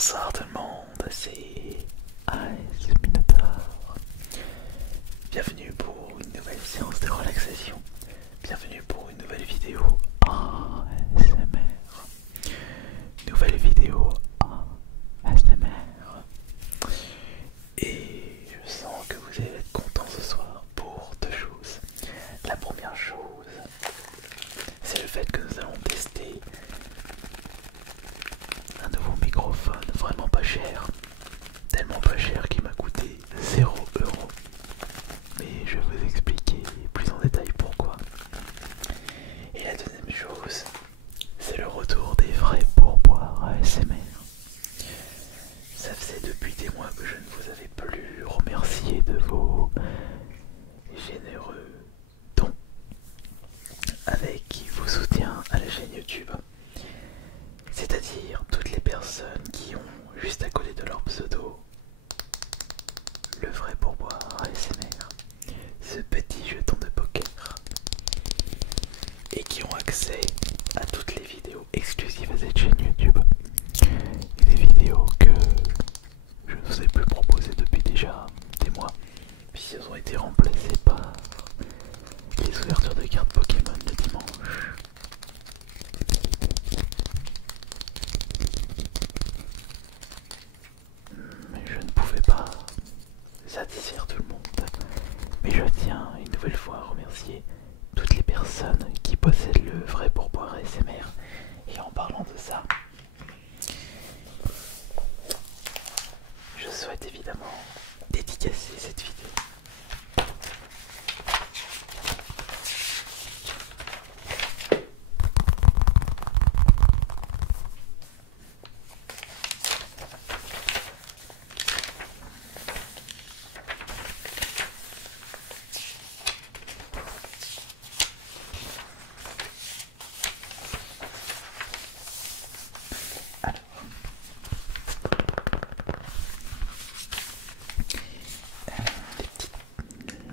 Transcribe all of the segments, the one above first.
Bonsoir tout le monde, c'est Ice Minotaur. Bienvenue pour une nouvelle séance de relaxation. Bienvenue pour une nouvelle vidéo ASMR. Nouvelle vidéo ASMR. Et je sens que vous allez être contents ce soir pour deux choses. La première chose, c'est le fait que nous allons tester un nouveau microphone vraiment pas cher, tellement pas cher qu'il m'a coûté 0 €. Mais je vais vous expliquer plus en détail pourquoi. Et la deuxième chose, c'est le retour des vrais pourboires ASMR. Ça faisait depuis des mois que je ne vous avais plus remercié de vos généreux dons avec vos soutiens à la chaîne YouTube. C'est-à-dire toutes les personnes qui ont juste à côté de leur pseudo le vrai pourboire ASMR, ce petit jeton de poker, et qui ont accès à toutes les vidéos exclusives à cette chaîne YouTube et des vidéos que je ne vous ai plus proposées depuis déjà des mois, puisqu'elles ont été remplacées par les ouvertures de cartes Pokémon le dimanche. Mais je ne pouvais pas satisfaire tout le monde. Mais je tiens une nouvelle fois à remercier toutes les personnes qui possèdent le vrai pourboire ASMR. Et en parlant de ça, je souhaite évidemment dédicacer cette vidéo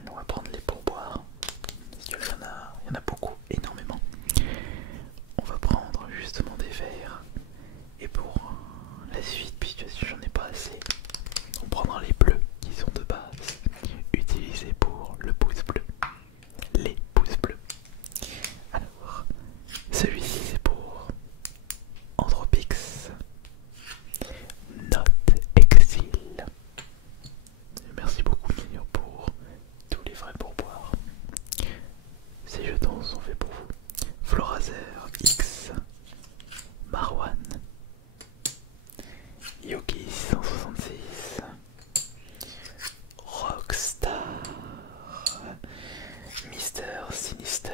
on va prendre les pourboires, parce qu'il y en a beaucoup, énormément. On va prendre justement des verres, et pour la suite, puisque j'en ai pas assez, on prendra les bleus qui sont de base utilisés pour le pouce bleu, les pouces bleus. Alors, celui-ci c'est pour Anthropix Note Exil. Merci beaucoup Mignon pour tous les vrais pourboires. Ces jetons sont faits pour vous. Florazer X, Marwan, Yoki 166, Rockstar, Mister Sinister,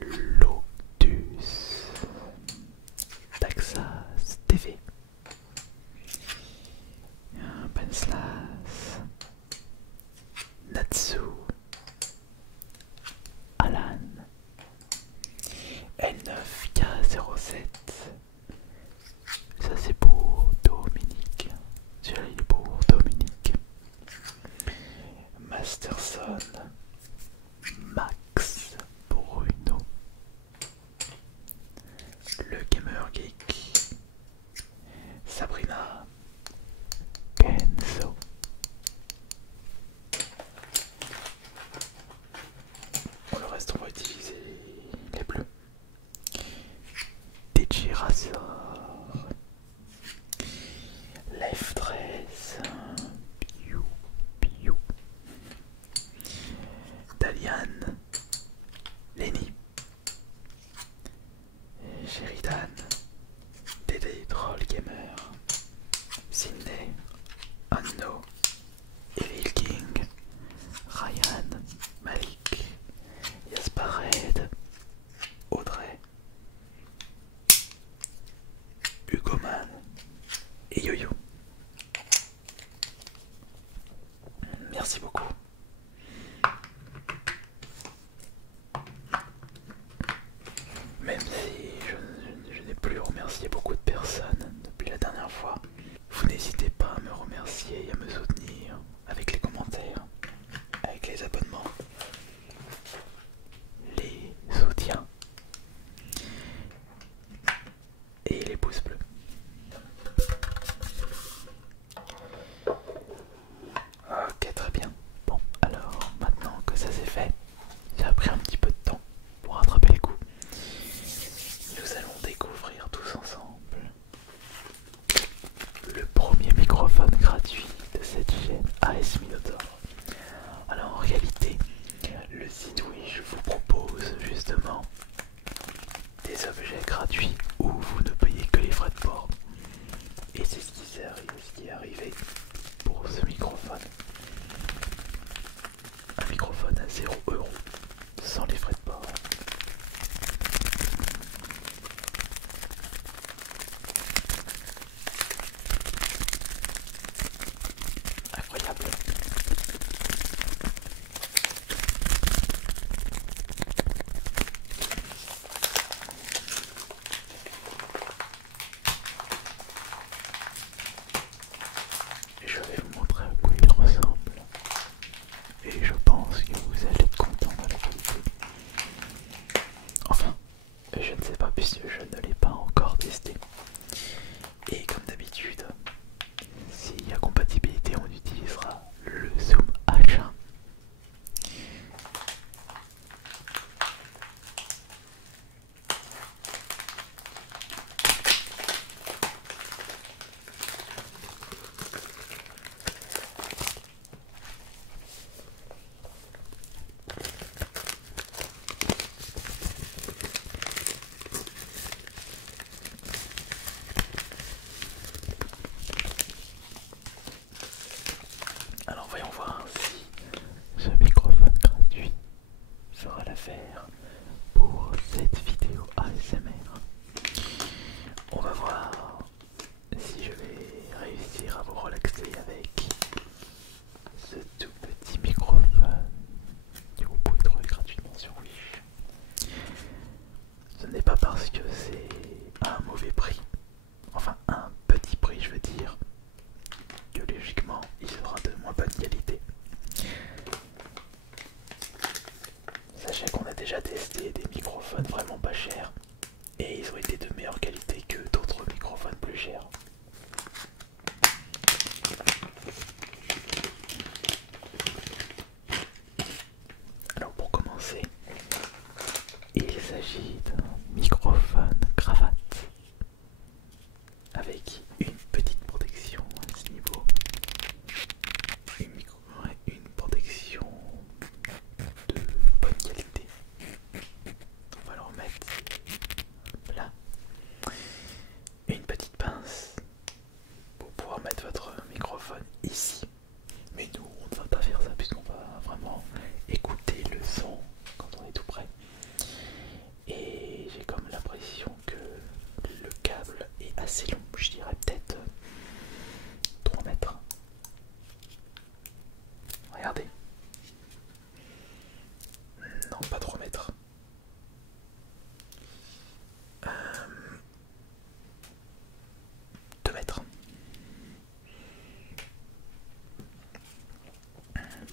Lotus, Taxas TV, Penslas, Natsu, Alan, L9K07. Ça c'est pour Dominique. Celui-là il est pour Dominique. Masterson, Max, Bruno, le Gamer Geek, Sabrina, Kenzo. Pour le reste, on va utiliser les bleus. Digirasor, Life 13, Piu, Piu, Dalian, Lenny, Sheridan, Dédé Troll Gamer, Sydney, Anno, Evil King, Ryan, Malik, Yaspared, Audrey, Hugoman et Yo-Yo. Merci beaucoup. Même si je n'ai plus remercié beaucoup de personnes depuis la dernière fois, vous n'hésitez pas à me remercier et à me soutenir avec les commentaires, avec les abonnements, les soutiens et les pouces bleus. faire pour cette vidéo ASMR. On va voir si je vais réussir à vous relaxer avec ce tout petit microphone que vous pouvez trouver gratuitement sur Wish. Ce n'est pas parce que c'est un mauvais prix, enfin un petit prix je veux dire, que logiquement il sera de moins bonne qualité. Sachez qu'on a déjà testé des microphones vraiment pas chers et ils ont été de meilleure qualité que d'autres microphones plus chers. Alors pour commencer, il s'agit d'un microphone cravate avec une petite protection à ce niveau, une protection de bonne qualité. On va le remettre là, une petite pince pour pouvoir mettre votre microphone ici. Mais nous, on ne va pas faire ça puisqu'on va vraiment écouter le son quand on est tout près. Et j'ai comme l'impression que le câble est assez long, je dirais peut-être 3 mètres. Regardez. Non, pas 3 mètres. 2 mètres.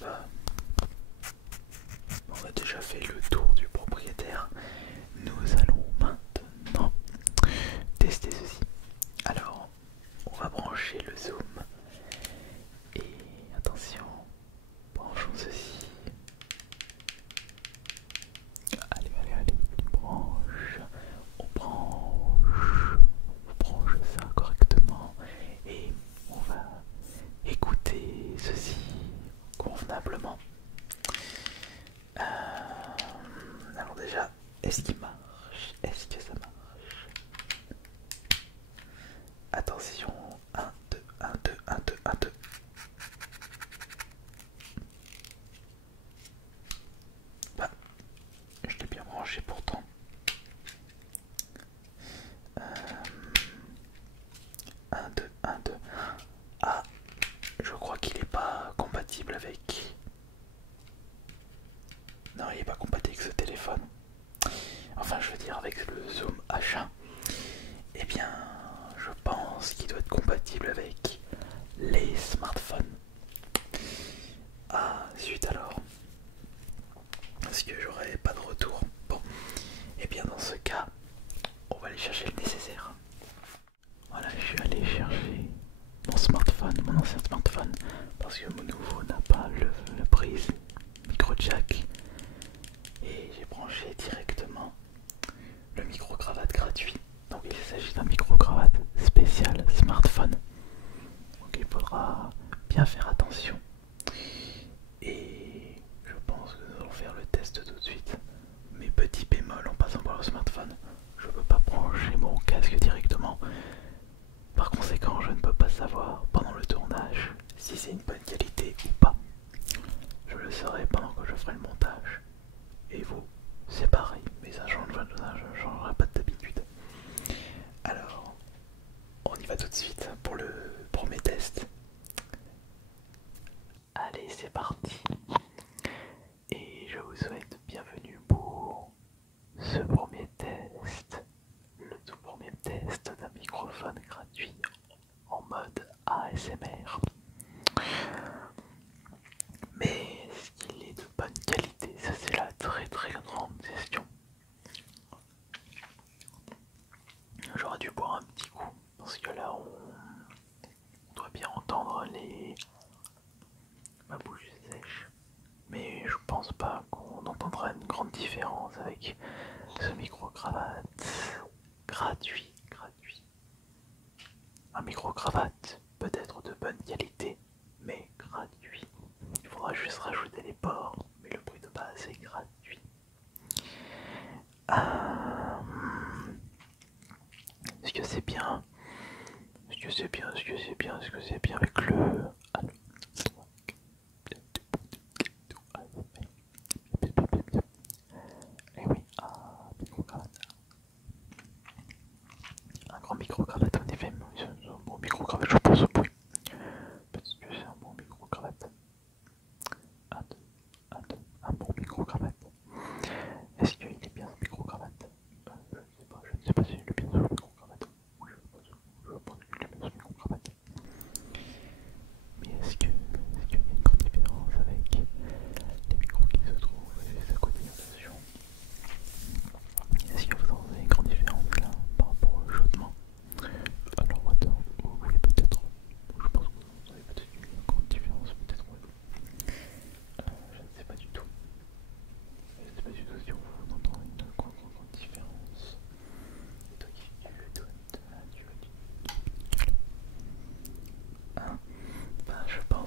Bah, on a déjà fait le tour du propriétaire. Nous allons maintenant tester ceci. Alors, on va brancher le zoom. Et attention, branchons ceci. Allez, allez, allez, on branche ça correctement et on va écouter ceci convenablement. Alors déjà, est-ce qu'il marche? Est-ce que ça marche? Attention, 1, 2, 1, 2, 1, 2, 1, 2. Bah, je l'ai bien branché pourtant. 1, 2, 1, 2. Ah, je crois qu'il n'est pas compatible avec... Non, il n'est pas compatible avec ce téléphone. Enfin, je veux dire avec le Zoom H1. Eh bien, je pense qu'il doit être compatible avec les smartphones. Ah, zut alors. Est-ce que j'aurai pas de retour? Bon, et bien dans ce cas, on va aller chercher le nécessaire. Voilà, je suis allé chercher mon smartphone, mon ancien smartphone, parce que mon nouveau n'a pas la prise micro jack. Et j'ai branché directement le micro-cravate gratuit. Donc il s'agit d'un micro-cravate spécial smartphone. Donc il faudra bien faire attention. Et je pense que nous allons faire le test tout de suite. Mes petits bémols en passant par le smartphone, je ne peux pas brancher mon casque directement. Par conséquent, je ne peux pas savoir pendant le tournage si c'est une bonne qualité ou pas. Je le saurai pendant que je ferai le montage. Et vous, c'est pareil, mais ça ne changera pas d'habitude. Alors, on y va tout de suite pour le premier test. Allez, c'est parti. Et je vous souhaite bienvenue pour ce premier test. Le tout premier test d'un microphone gratuit en mode ASMR. Mais est-ce qu'il est de bonne qualité? Ça c'est la très grande question. J'aurais dû boire un petit coup parce que là on doit bien entendre ma bouche sèche. Mais je pense pas qu'on entendra une grande différence avec ce micro-cravate gratuit. Un micro-cravate peut être de bonne qualité, mais gratuit. Il faudra juste rajouter les ports, mais le prix de base est gratuit. Est-ce que c'est bien? Est-ce que c'est bien? Est-ce que c'est bien? Est-ce que c'est bien avec le...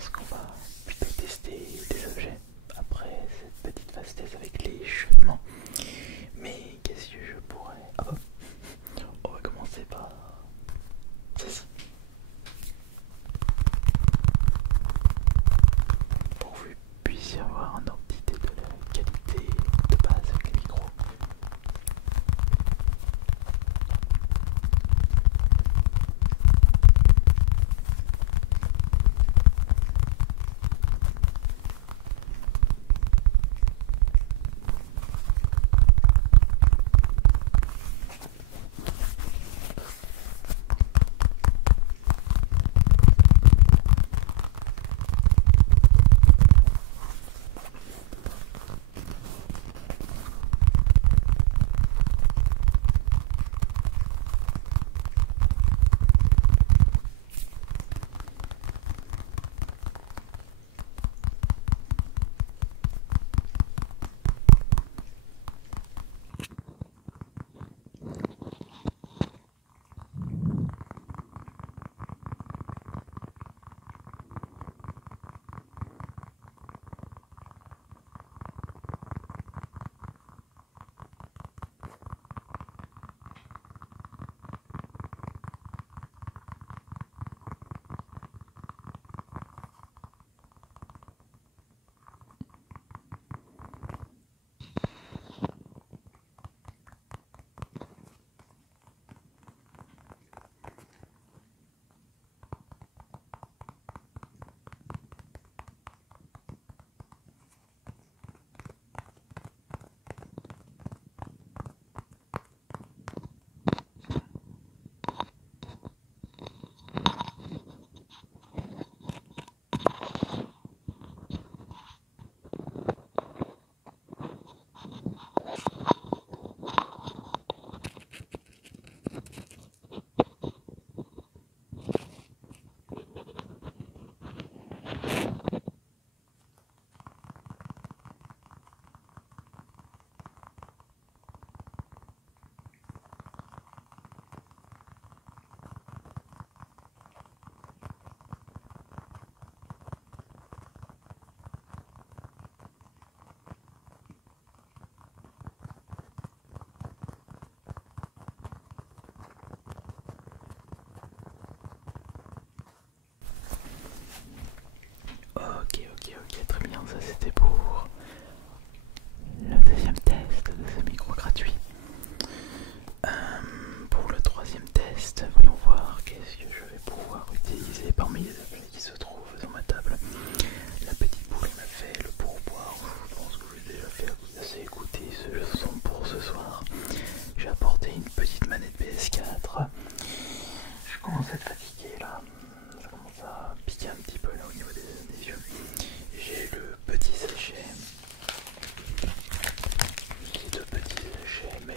pense qu'on va plutôt tester des objets après cette petite fastesse avec les cheveux. Mais qu'est-ce que je pourrais... Ah bah, on va commencer par ceci. Pour que vous puissiez avoir un ordre d'idée de la qualité de base avec les micros. Ok, très bien, ça c'était pour le deuxième test de ce micro gratuit. Pour le troisième test, voyons voir qu'est-ce que je vais pouvoir utiliser parmi les objets qui se trouvent sur ma table. La petite boule m'a fait le pourboire, je pense que je l'ai déjà fait assez écouter ce son pour ce soir. J'ai apporté une petite manette PS4. Je commence à être fatigué là, ça commence à piquer un petit peu là au niveau des yeux. J'ai le petit sachet, les deux petits sachets, mais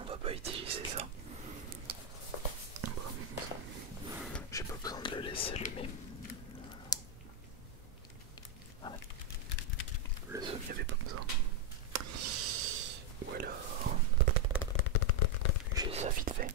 on va pas utiliser ça. J'ai pas besoin de le laisser allumer. Voilà. Le zoom, il n'y avait pas besoin. Ou alors, j'ai ça vite fait.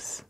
tous.